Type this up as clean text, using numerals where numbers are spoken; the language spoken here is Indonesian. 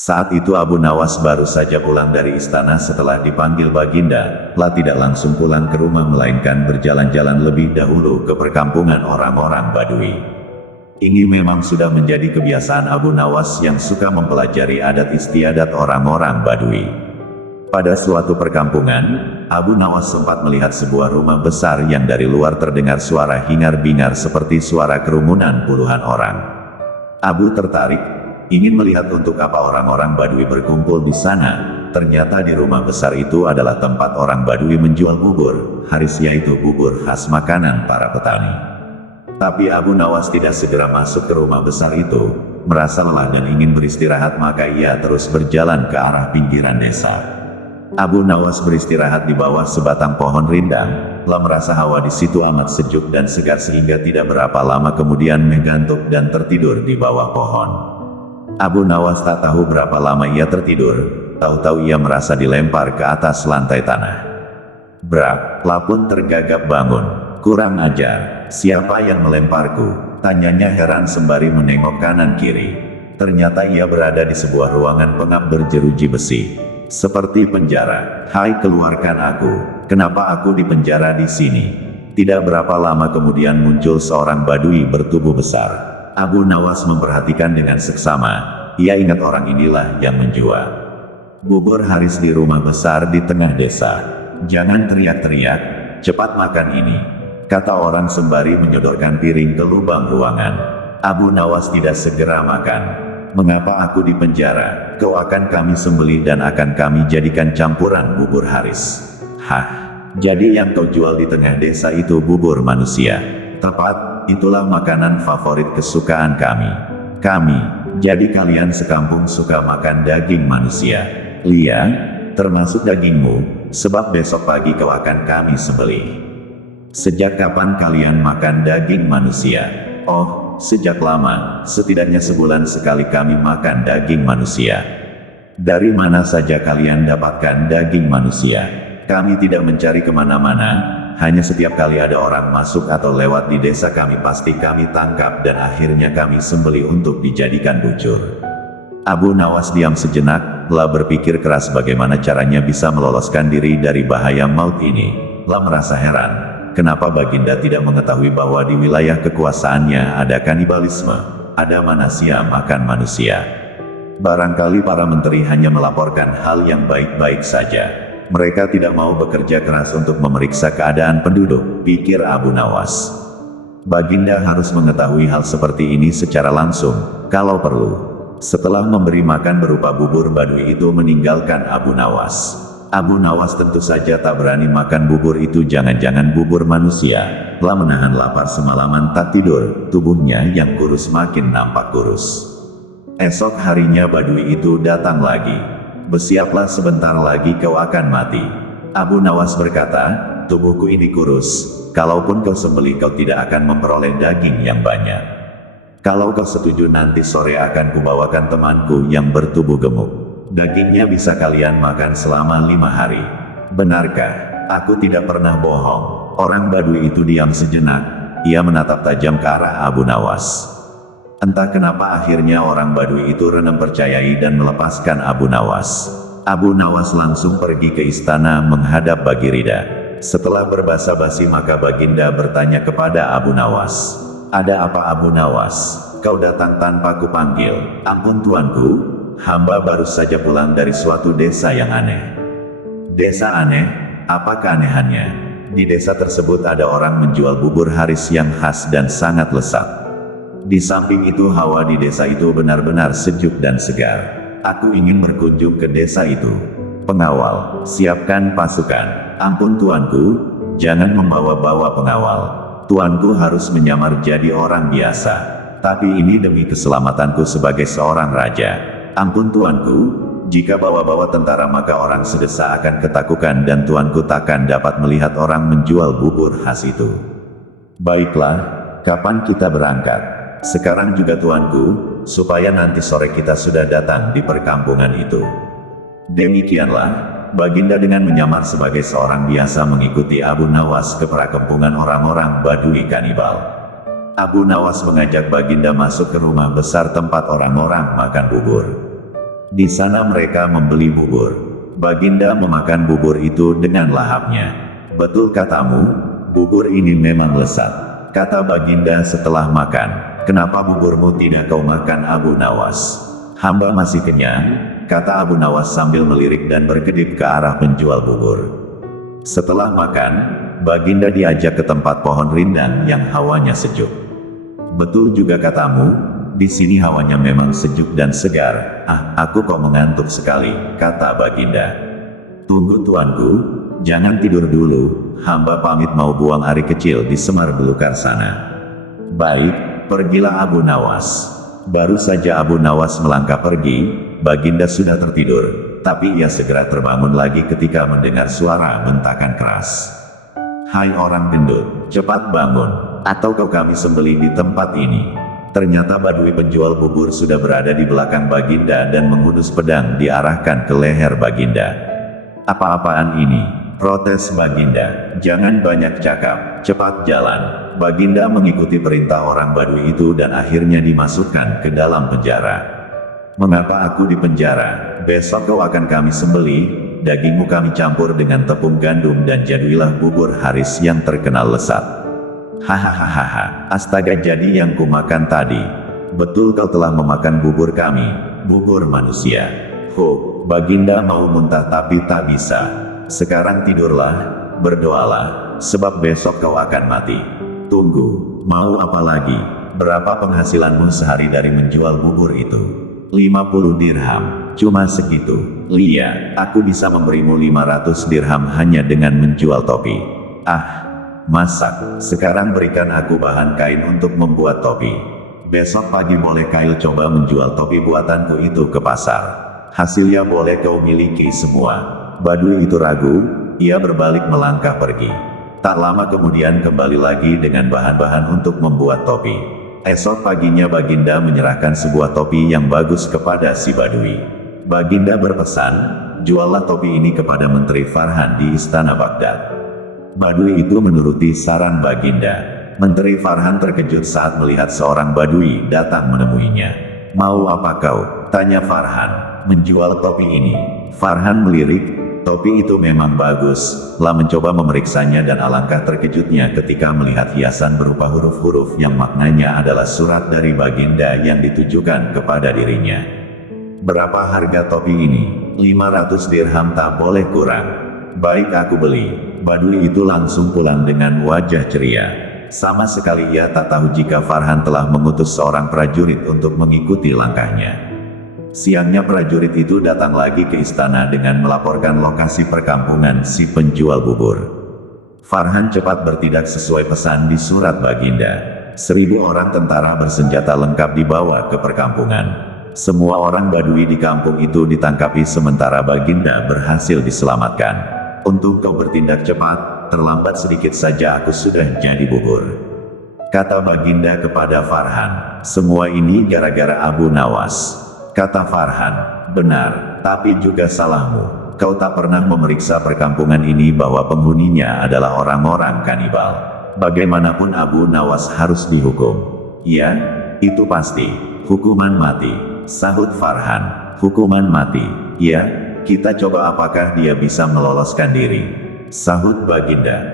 Saat itu Abu Nawas baru saja pulang dari istana setelah dipanggil Baginda, tidak langsung pulang ke rumah melainkan berjalan-jalan lebih dahulu ke perkampungan orang-orang Badui. Ini memang sudah menjadi kebiasaan Abu Nawas yang suka mempelajari adat istiadat orang-orang Badui. Pada suatu perkampungan, Abu Nawas sempat melihat sebuah rumah besar yang dari luar terdengar suara hingar-bingar seperti suara kerumunan puluhan orang. Abu tertarik, ingin melihat untuk apa orang-orang Badui berkumpul di sana. Ternyata di rumah besar itu adalah tempat orang Badui menjual bubur haris, yaitu bubur khas makanan para petani. Tapi Abu Nawas tidak segera masuk ke rumah besar itu, merasa lelah dan ingin beristirahat, maka ia terus berjalan ke arah pinggiran desa. Abu Nawas beristirahat di bawah sebatang pohon rindang, merasa hawa di situ amat sejuk dan segar sehingga tidak berapa lama kemudian mengantuk dan tertidur di bawah pohon. Abu Nawas tak tahu berapa lama ia tertidur, tahu-tahu ia merasa dilempar ke atas lantai tanah. Brak, pun tergagap bangun. Kurang ajar, siapa yang melemparku? Tanyanya heran sembari menengok kanan kiri. Ternyata ia berada di sebuah ruangan pengap berjeruji besi. Seperti penjara. Hai, keluarkan aku. Kenapa aku dipenjara di sini? Tidak berapa lama kemudian muncul seorang Badui bertubuh besar. Abu Nawas memperhatikan dengan seksama. Ia ingat orang inilah yang menjual bubur haris di rumah besar di tengah desa. Jangan teriak-teriak, cepat makan ini, kata orang sembari menyodorkan piring ke lubang ruangan. Abu Nawas tidak segera makan. Mengapa aku dipenjara? Kau akan kami sembelih dan akan kami jadikan campuran bubur haris. Hah? Jadi yang kau jual di tengah desa itu bubur manusia? Tepat, itulah makanan favorit kesukaan kami. Jadi kalian sekampung suka makan daging manusia? Iya, termasuk dagingmu, sebab besok pagi kau akan kami sembelih. Sejak kapan kalian makan daging manusia? Oh, sejak lama, setidaknya sebulan sekali kami makan daging manusia. Dari mana saja kalian dapatkan daging manusia? Kami tidak mencari kemana-mana, hanya setiap kali ada orang masuk atau lewat di desa kami pasti kami tangkap dan akhirnya kami sembelih untuk dijadikan bujur. Abu Nawas diam sejenak, berpikir keras bagaimana caranya bisa meloloskan diri dari bahaya maut ini. Merasa heran, kenapa Baginda tidak mengetahui bahwa di wilayah kekuasaannya ada kanibalisme, ada manusia makan manusia. Barangkali para menteri hanya melaporkan hal yang baik-baik saja. Mereka tidak mau bekerja keras untuk memeriksa keadaan penduduk, pikir Abu Nawas. Baginda harus mengetahui hal seperti ini secara langsung, kalau perlu. Setelah memberi makan berupa bubur Badui itu meninggalkan Abu Nawas. Abu Nawas tentu saja tak berani makan bubur itu, jangan-jangan bubur manusia. Menahan lapar semalaman tak tidur, tubuhnya yang kurus makin nampak kurus. Esok harinya Badui itu datang lagi. Bersiaplah, sebentar lagi kau akan mati. Abu Nawas berkata, tubuhku ini kurus, kalaupun kau sembelih kau tidak akan memperoleh daging yang banyak. Kalau kau setuju nanti sore akan kubawakan temanku yang bertubuh gemuk. Dagingnya bisa kalian makan selama 5 hari. Benarkah? Aku tidak pernah bohong. Orang Badui itu diam sejenak. Ia menatap tajam ke arah Abu Nawas. Entah kenapa akhirnya orang Badui itu renam percayai dan melepaskan Abu Nawas. Abu Nawas langsung pergi ke istana menghadap Bagirida. Setelah berbasa-basi maka Baginda bertanya kepada Abu Nawas. Ada apa Abu Nawas? Kau datang tanpa kupanggil. Ampun tuanku, hamba baru saja pulang dari suatu desa yang aneh. Desa aneh? Apa keanehannya? Di desa tersebut ada orang menjual bubur haris yang khas dan sangat lezat. Di samping itu hawa di desa itu benar-benar sejuk dan segar. Aku ingin berkunjung ke desa itu. Pengawal, siapkan pasukan. Ampun tuanku, jangan membawa-bawa pengawal. Tuanku harus menyamar jadi orang biasa. Tapi ini demi keselamatanku sebagai seorang raja. Ampun tuanku, jika bawa-bawa tentara maka orang sedesa akan ketakutan dan tuanku takkan dapat melihat orang menjual bubur khas itu. Baiklah, kapan kita berangkat? Sekarang juga tuanku, supaya nanti sore kita sudah datang di perkampungan itu. Demikianlah, Baginda dengan menyamar sebagai seorang biasa mengikuti Abu Nawas ke perkampungan orang-orang Badui kanibal. Abu Nawas mengajak Baginda masuk ke rumah besar tempat orang-orang makan bubur. Di sana mereka membeli bubur. Baginda memakan bubur itu dengan lahapnya. Betul katamu, bubur ini memang lezat, kata Baginda setelah makan. Kenapa buburmu tidak kau makan, Abu Nawas? Hamba masih kenyang, kata Abu Nawas sambil melirik dan berkedip ke arah penjual bubur. Setelah makan, Baginda diajak ke tempat pohon rindang yang hawanya sejuk. Betul juga katamu, di sini hawanya memang sejuk dan segar. Aku kok mengantuk sekali, kata Baginda. Tunggu tuanku, jangan tidur dulu, hamba pamit mau buang air kecil di Semar Belukar sana. Baik, pergilah Abu Nawas. Baru saja Abu Nawas melangkah pergi, Baginda sudah tertidur, tapi ia segera terbangun lagi ketika mendengar suara bentakan keras. Hai orang gendut, cepat bangun, atau kami sembelih di tempat ini. Ternyata Badui penjual bubur sudah berada di belakang Baginda dan menghunus pedang diarahkan ke leher Baginda. Apa-apaan ini? Protes Baginda. Jangan banyak cakap, cepat jalan. Baginda mengikuti perintah orang Badui itu dan akhirnya dimasukkan ke dalam penjara. Mengapa aku di penjara? Besok kau akan kami sembelih, dagingmu kami campur dengan tepung gandum dan jadilah bubur Haris yang terkenal lezat. Hahaha, astaga, jadi yang kumakan tadi. Betul kau telah memakan bubur kami, bubur manusia. Baginda mau muntah tapi tak bisa. Sekarang tidurlah, berdoalah, sebab besok kau akan mati. Tunggu, mau apa lagi? Berapa penghasilanmu sehari dari menjual bubur itu? 50 dirham, cuma segitu. Lia, aku bisa memberimu 500 dirham hanya dengan menjual topi. Masak, sekarang berikan aku bahan kain untuk membuat topi. Besok pagi boleh Kail coba menjual topi buatanku itu ke pasar. Hasilnya boleh kau miliki semua. Badui itu ragu, ia berbalik melangkah pergi. Tak lama kemudian kembali lagi dengan bahan-bahan untuk membuat topi. Esok paginya Baginda menyerahkan sebuah topi yang bagus kepada si Badui. Baginda berpesan, juallah topi ini kepada Menteri Farhan di Istana Baghdad. Badui itu menuruti saran Baginda. Menteri Farhan terkejut saat melihat seorang Badui datang menemuinya. Mau apa kau? Tanya Farhan. Menjual topi ini. Farhan melirik, topi itu memang bagus. Lah mencoba memeriksanya dan alangkah terkejutnya ketika melihat hiasan berupa huruf-huruf yang maknanya adalah surat dari Baginda yang ditujukan kepada dirinya. Berapa harga topi ini? 500 dirham, tak boleh kurang. Baik, aku beli. Badui itu langsung pulang dengan wajah ceria. Sama sekali ia tak tahu jika Farhan telah mengutus seorang prajurit untuk mengikuti langkahnya. Siangnya prajurit itu datang lagi ke istana dengan melaporkan lokasi perkampungan si penjual bubur. Farhan cepat bertindak sesuai pesan di surat Baginda. 1000 orang tentara bersenjata lengkap dibawa ke perkampungan. Semua orang Badui di kampung itu ditangkapi sementara Baginda berhasil diselamatkan. Untung kau bertindak cepat, terlambat sedikit saja aku sudah jadi bubur, kata Baginda kepada Farhan. Semua ini gara-gara Abu Nawas, kata Farhan. Benar, tapi juga salahmu. Kau tak pernah memeriksa perkampungan ini bahwa penghuninya adalah orang-orang kanibal. Bagaimanapun Abu Nawas harus dihukum. Ya, itu pasti. Hukuman mati, sahut Farhan. Hukuman mati, ya. Kita coba apakah dia bisa meloloskan diri, sahut Baginda.